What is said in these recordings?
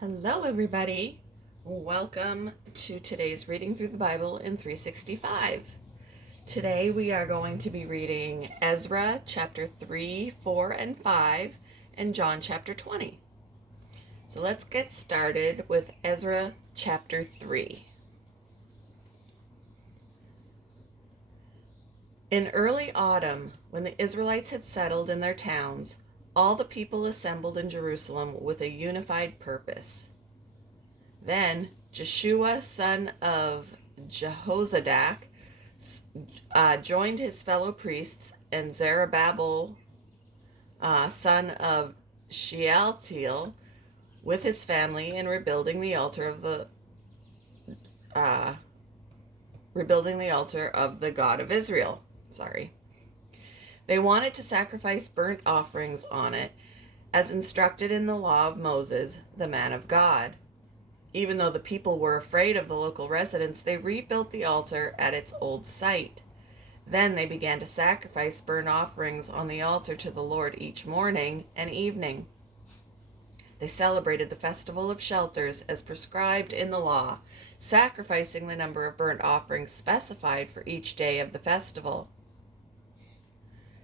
Hello, everybody. Welcome to today's Reading Through the Bible in 365. Today we are going to be reading Ezra chapter 3, 4, and 5, and John chapter 20. So let's get started with Ezra chapter 3. In early autumn, when the Israelites had settled in their towns, all the people assembled in Jerusalem with a unified purpose. Then Jeshua, son of Jehozadak, joined his fellow priests, and Zerubbabel, son of Shealtiel, with his family in rebuilding the altar of the God of Israel. They wanted to sacrifice burnt offerings on it, as instructed in the law of Moses, the man of God. Even though the people were afraid of the local residents, they rebuilt the altar at its old site. Then they began to sacrifice burnt offerings on the altar to the Lord each morning and evening. They celebrated the Festival of Shelters as prescribed in the law, sacrificing the number of burnt offerings specified for each day of the festival.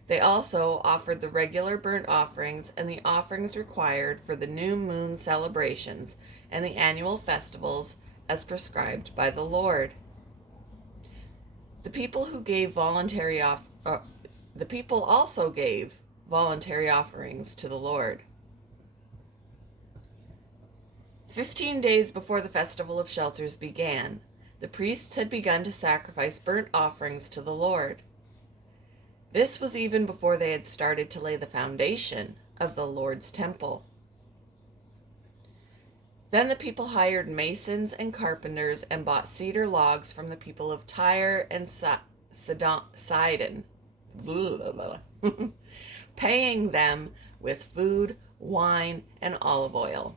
They also offered the regular burnt offerings and the offerings required for the new moon celebrations and the annual festivals as prescribed by the Lord. The people also gave voluntary offerings to the Lord. 15 days before the Festival of Shelters began, the priests had begun to sacrifice burnt offerings to the Lord. This was even before they had started to lay the foundation of the Lord's temple. Then the people hired masons and carpenters and bought cedar logs from the people of Tyre and Sidon, paying them with food, wine, and olive oil.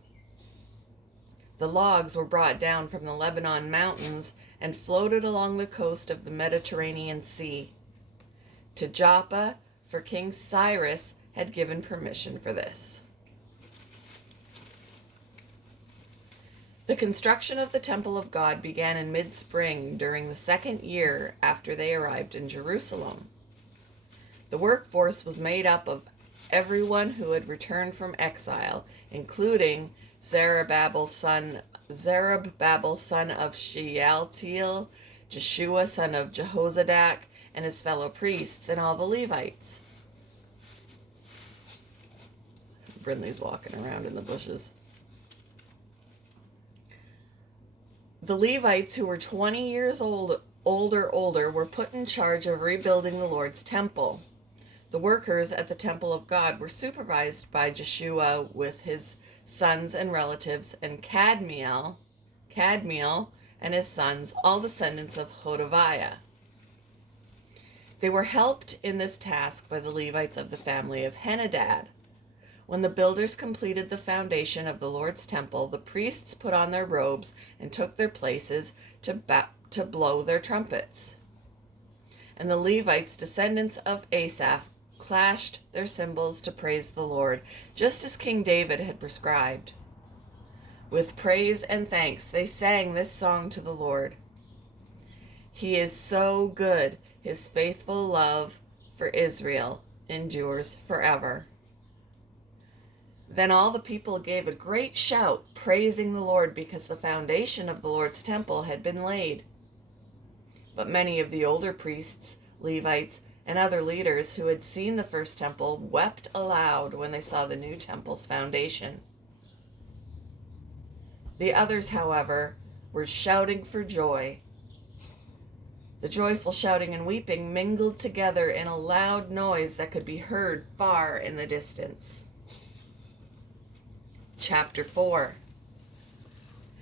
The logs were brought down from the Lebanon mountains and floated along the coast of the Mediterranean Sea to Joppa, for King Cyrus had given permission for this. The construction of the temple of God began in mid-spring during the second year after they arrived in Jerusalem. The workforce was made up of everyone who had returned from exile, including Zerubbabel son of Shealtiel, Jeshua son of Jehozadak, and his fellow priests, and all the Levites. Brindley's walking around in the bushes. The Levites, who were 20 years older, were put in charge of rebuilding the Lord's temple. The workers at the temple of God were supervised by Jeshua with his sons and relatives, and Kadmiel and his sons, all descendants of Hodaviah. They were helped in this task by the Levites of the family of Henadad. When the builders completed the foundation of the Lord's temple, the priests put on their robes and took their places to blow their trumpets. And the Levites, descendants of Asaph, clashed their cymbals to praise the Lord, just as King David had prescribed. With praise and thanks, they sang this song to the Lord. He is so good. His faithful love for Israel endures forever. Then all the people gave a great shout, praising the Lord, because the foundation of the Lord's temple had been laid. But many of the older priests, Levites, and other leaders who had seen the first temple wept aloud when they saw the new temple's foundation. The others, however, were shouting for joy. The joyful shouting and weeping mingled together in a loud noise that could be heard far in the distance. Chapter 4.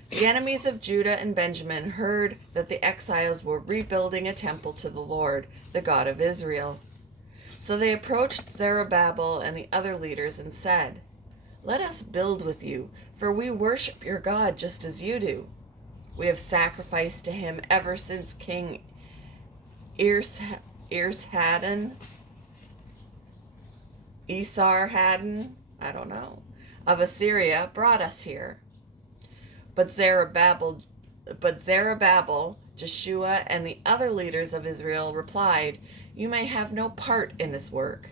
The enemies of Judah and Benjamin heard that the exiles were rebuilding a temple to the Lord, the God of Israel. So they approached Zerubbabel and the other leaders and said, "Let us build with you, for we worship your God just as you do. We have sacrificed to him ever since King Esarhaddon, of Assyria brought us here. But Zerubbabel, Jeshua, and the other leaders of Israel replied, "You may have no part in this work.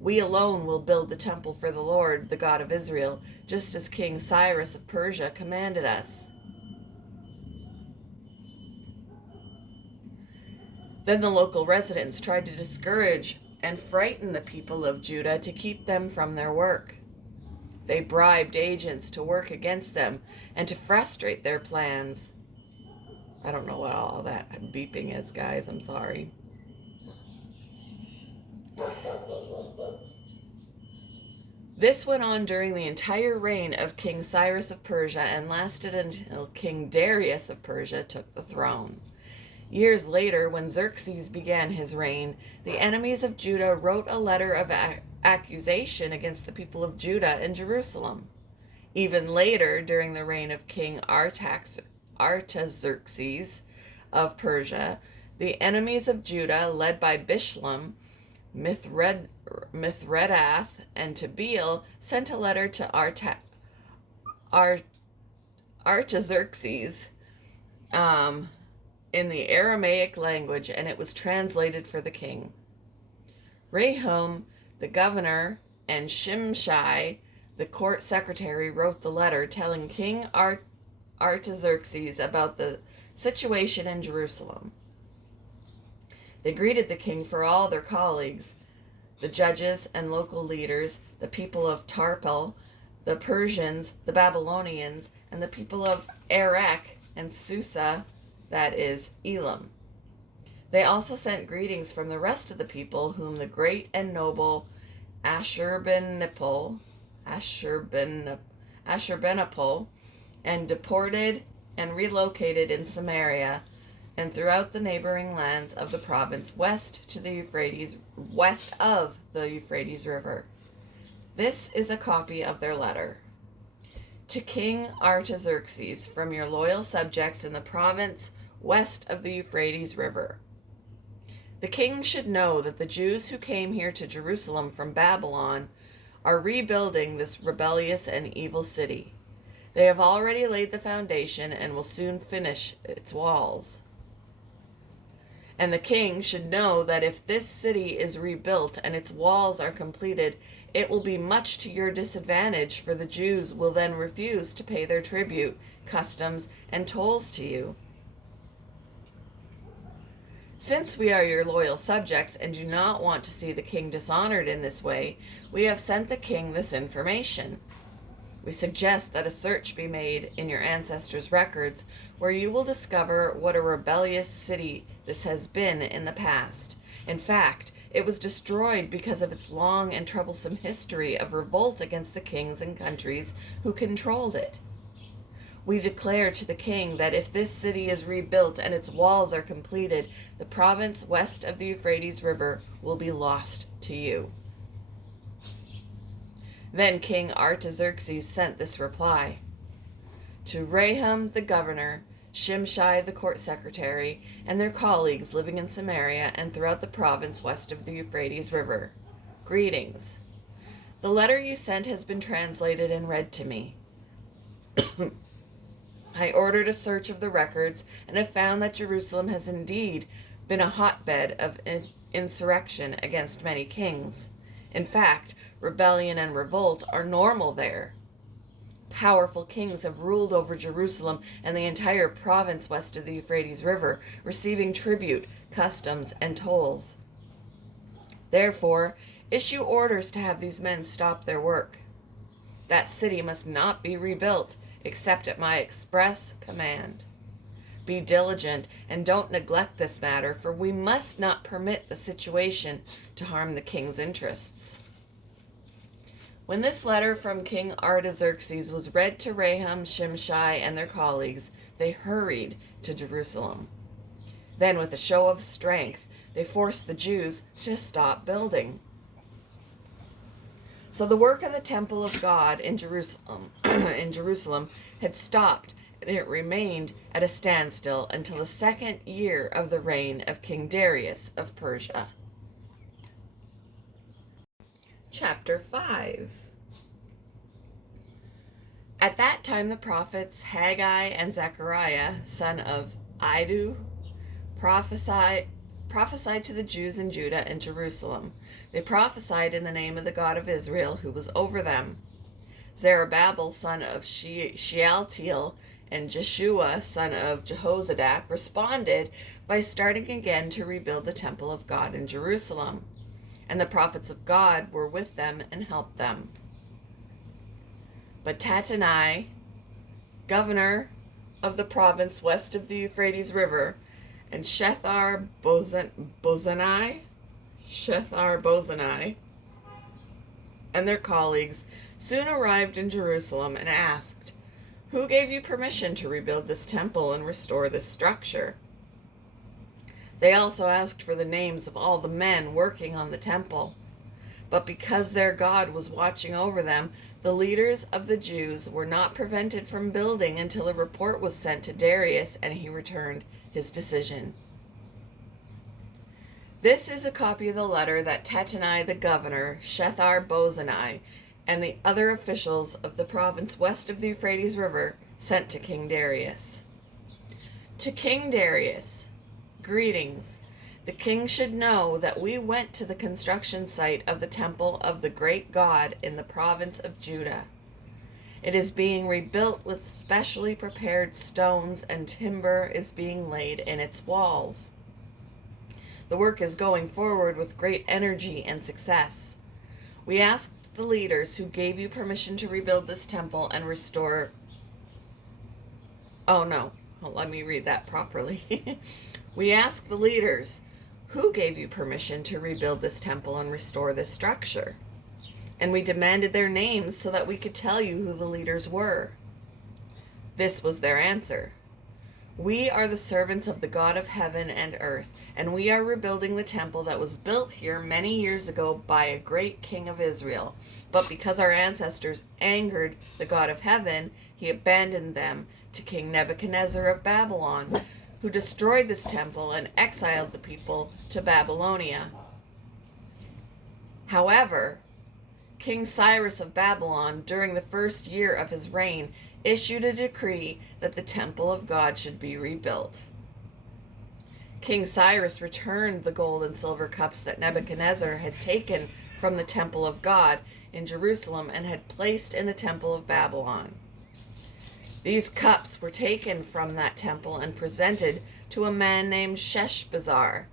We alone will build the temple for the Lord, the God of Israel, just as King Cyrus of Persia commanded us." Then the local residents tried to discourage and frighten the people of Judah to keep them from their work. They bribed agents to work against them and to frustrate their plans. I don't know what all that beeping is, guys. I'm sorry. This went on during the entire reign of King Cyrus of Persia and lasted until King Darius of Persia took the throne. Years later, when Xerxes began his reign, the enemies of Judah wrote a letter of accusation against the people of Judah and Jerusalem. Even later, during the reign of King Artaxerxes of Persia, the enemies of Judah, led by Bishlam, Mithredath, and Tabeel, sent a letter to Artaxerxes in the Aramaic language, and it was translated for the king. Rehum, the governor, and Shimshai, the court secretary, wrote the letter telling King Artaxerxes about the situation in Jerusalem. They greeted the king for all their colleagues, the judges and local leaders, the people of Tarpel, the Persians, the Babylonians, and the people of Erech and Susa, that is, Elam. They also sent greetings from the rest of the people, whom the great and noble Ashurbanipal and deported and relocated in Samaria and throughout the neighboring lands of the province west of the Euphrates River. This is a copy of their letter. To King Artaxerxes, from your loyal subjects in the province west of the Euphrates River. The king should know that the Jews who came here to Jerusalem from Babylon are rebuilding this rebellious and evil city. They have already laid the foundation and will soon finish its walls. And the king should know that if this city is rebuilt and its walls are completed, it will be much to your disadvantage, for the Jews will then refuse to pay their tribute, customs, and tolls to you. Since we are your loyal subjects and do not want to see the king dishonored in this way, we have sent the king this information. We suggest that a search be made in your ancestors' records, where you will discover what a rebellious city this has been in the past. In fact, it was destroyed because of its long and troublesome history of revolt against the kings and countries who controlled it. We declare to the king that if this city is rebuilt and its walls are completed, the province west of the Euphrates River will be lost to you. Then King Artaxerxes sent this reply. To Rehum the governor, Shimshai the court secretary, and their colleagues living in Samaria and throughout the province west of the Euphrates River. Greetings. The letter you sent has been translated and read to me. I ordered a search of the records and have found that Jerusalem has indeed been a hotbed of insurrection against many kings. In fact, rebellion and revolt are normal there. Powerful kings have ruled over Jerusalem and the entire province west of the Euphrates River, receiving tribute, customs, and tolls. Therefore, issue orders to have these men stop their work. That city must not be rebuilt, except at my express command. Be diligent and don't neglect this matter, for we must not permit the situation to harm the king's interests. When this letter from King Artaxerxes was read to Rehum, Shimshai, and their colleagues, they hurried to Jerusalem. Then, with a show of strength, they forced the Jews to stop building. So the work of the temple of God in Jerusalem had stopped, and it remained at a standstill until the second year of the reign of King Darius of Persia. Chapter 5. At that time, the prophets Haggai and Zechariah, son of Iddo, prophesied to the Jews in Judah and Jerusalem. They prophesied in the name of the God of Israel, who was over them. Zerubbabel, son of Shealtiel, and Jeshua, son of Jehozadak, responded by starting again to rebuild the temple of God in Jerusalem. And the prophets of God were with them and helped them. But Tattenai, governor of the province west of the Euphrates River, and Shethar-Bozenai, and their colleagues soon arrived in Jerusalem and asked, "Who gave you permission to rebuild this temple and restore this structure?" They also asked for the names of all the men working on the temple. But because their God was watching over them, the leaders of the Jews were not prevented from building until a report was sent to Darius and he returned his decision. This is a copy of the letter that Tattenai the governor, Shethar-Bozenai, and the other officials of the province west of the Euphrates River sent to King Darius. To King Darius, greetings. The king should know that we went to the construction site of the temple of the great God in the province of Judah. It is being rebuilt with specially prepared stones, and timber is being laid in its walls. The work is going forward with great energy and success. We asked the leaders who gave you permission to rebuild this temple and restore... Oh no, let me read that properly. We asked the leaders, who gave you permission to rebuild this temple and restore this structure? And we demanded their names so that we could tell you who the leaders were. This was their answer. We are the servants of the God of heaven and earth, and we are rebuilding the temple that was built here many years ago by a great king of Israel. But because our ancestors angered the God of heaven, he abandoned them to King Nebuchadnezzar of Babylon, who destroyed this temple and exiled the people to Babylonia. However, King Cyrus of Babylon, during the first year of his reign, issued a decree that the temple of God should be rebuilt. King Cyrus returned the gold and silver cups that Nebuchadnezzar had taken from the temple of God in Jerusalem and had placed in the temple of Babylon. These cups were taken from that temple and presented to a man named Sheshbazzar,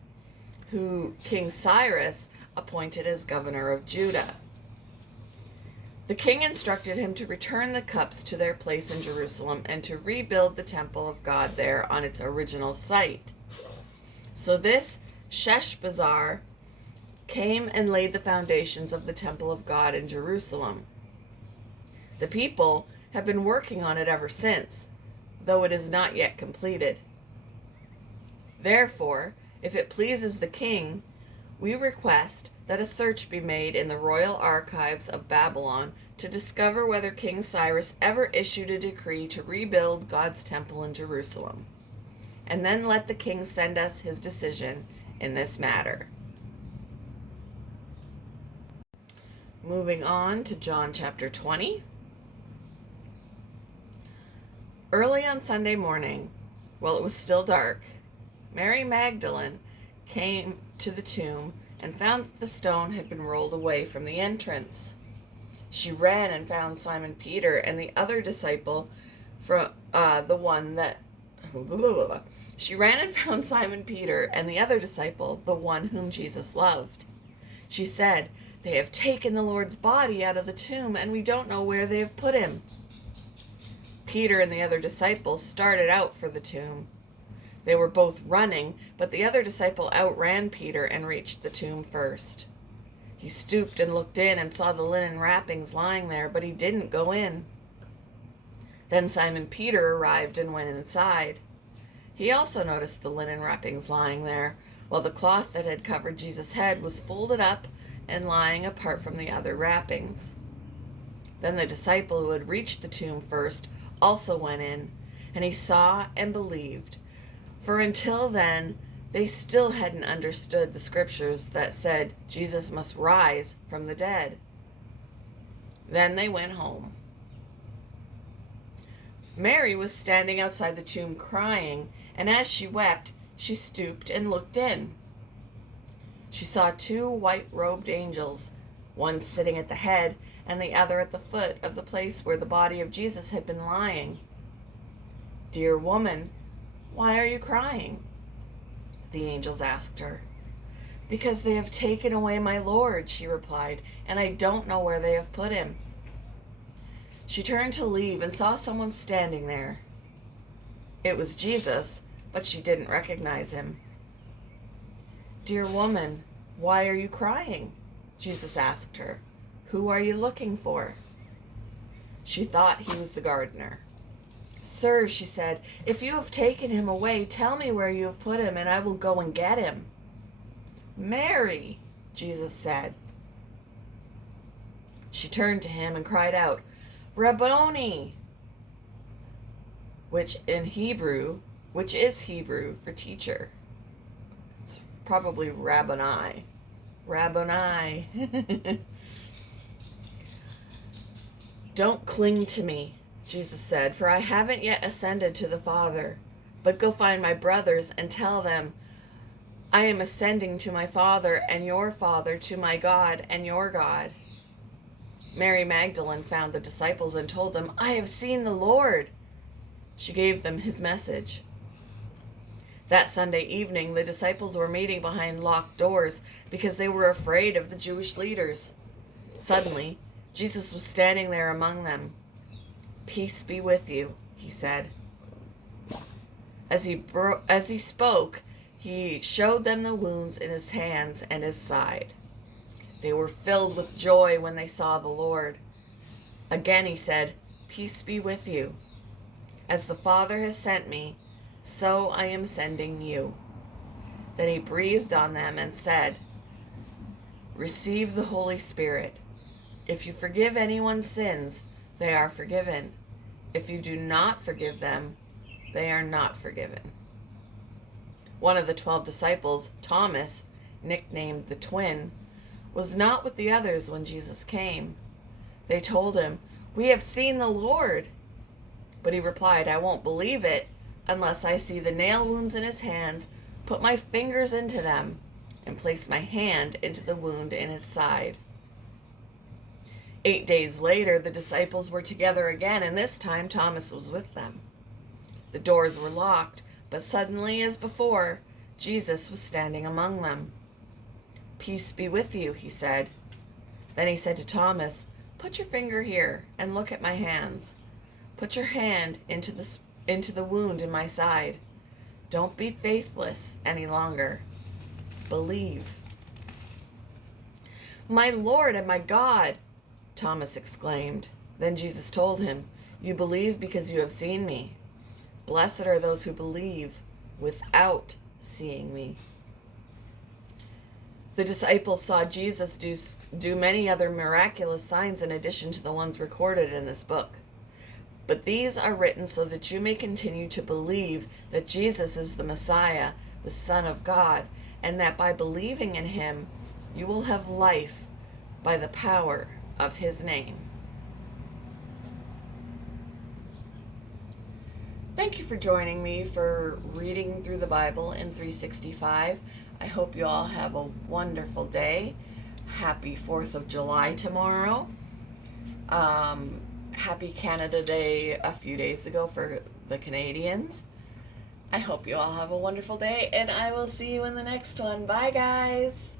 who King Cyrus appointed as governor of Judah. The king instructed him to return the cups to their place in Jerusalem and to rebuild the temple of God there on its original site. So this Sheshbazzar came and laid the foundations of the temple of God in Jerusalem. The people have been working on it ever since, though it is not yet completed. Therefore, if it pleases the king, we request that a search be made in the royal archives of Babylon to discover whether King Cyrus ever issued a decree to rebuild God's temple in Jerusalem, and then let the king send us his decision in this matter. Moving on to John chapter 20. Early on Sunday morning, while it was still dark, Mary Magdalene came to the tomb and found that the stone had been rolled away from the entrance. She ran and found Simon Peter and the other disciple from She ran and found Simon Peter and the other disciple, the one whom Jesus loved. She said, "They have taken the Lord's body out of the tomb, and we don't know where they have put him." Peter and the other disciple started out for the tomb. They were both running, but the other disciple outran Peter and reached the tomb first. He stooped and looked in and saw the linen wrappings lying there, but he didn't go in. Then Simon Peter arrived and went inside. He also noticed the linen wrappings lying there, while the cloth that had covered Jesus' head was folded up and lying apart from the other wrappings. Then the disciple who had reached the tomb first also went in, and he saw and believed. For until then, they still hadn't understood the scriptures that said Jesus must rise from the dead. Then they went home. Mary was standing outside the tomb crying, and as she wept, she stooped and looked in. She saw two white-robed angels, one sitting at the head and the other at the foot of the place where the body of Jesus had been lying. "Dear woman, why are you crying?" the angels asked her. "Because they have taken away my Lord," she replied, "and I don't know where they have put him." She turned to leave and saw someone standing there. It was Jesus, but she didn't recognize him. "Dear woman, why are you crying?" Jesus asked her. "Who are you looking for?" She thought he was the gardener. "Sir," she said, "if you have taken him away, tell me where you have put him, and I will go and get him." "Mary," Jesus said. She turned to him and cried out, "Rabboni," which is Hebrew for teacher. It's probably Rabboni. Rabboni. "Don't cling to me," Jesus said, "for I haven't yet ascended to the Father. But go find my brothers and tell them, I am ascending to my Father and your Father, to my God and your God." Mary Magdalene found the disciples and told them, "I have seen the Lord." She gave them his message. That Sunday evening, the disciples were meeting behind locked doors because they were afraid of the Jewish leaders. Suddenly, Jesus was standing there among them. "Peace be with you," he said. As he spoke, he showed them the wounds in his hands and his side. They were filled with joy when they saw the Lord. Again he said, "Peace be with you. As the Father has sent me, so I am sending you." Then he breathed on them and said, "Receive the Holy Spirit. If you forgive anyone's sins, they are forgiven. If you do not forgive them, they are not forgiven." One of the 12 disciples, Thomas, nicknamed the Twin, was not with the others when Jesus came. They told him, "We have seen the Lord." But he replied, "I won't believe it unless I see the nail wounds in his hands, put my fingers into them, and place my hand into the wound in his side." 8 days later, the disciples were together again, and this time Thomas was with them. The doors were locked, but suddenly, as before, Jesus was standing among them. "Peace be with you," he said. Then he said to Thomas, "Put your finger here and look at my hands. Put your hand into the wound in my side. Don't be faithless any longer. Believe." "My Lord and my God," Thomas exclaimed. Then Jesus told him, "You believe because you have seen me. Blessed are those who believe without seeing me." The disciples saw Jesus do many other miraculous signs in addition to the ones recorded in this book. But these are written so that you may continue to believe that Jesus is the Messiah, the Son of God, and that by believing in him, you will have life by the power of his name. Thank you for joining me for reading through the Bible in 365. I hope you all have a wonderful day. Happy 4th of July tomorrow. Happy Canada Day a few days ago for the Canadians. I hope you all have a wonderful day, and I will see you in the next one. Bye, guys.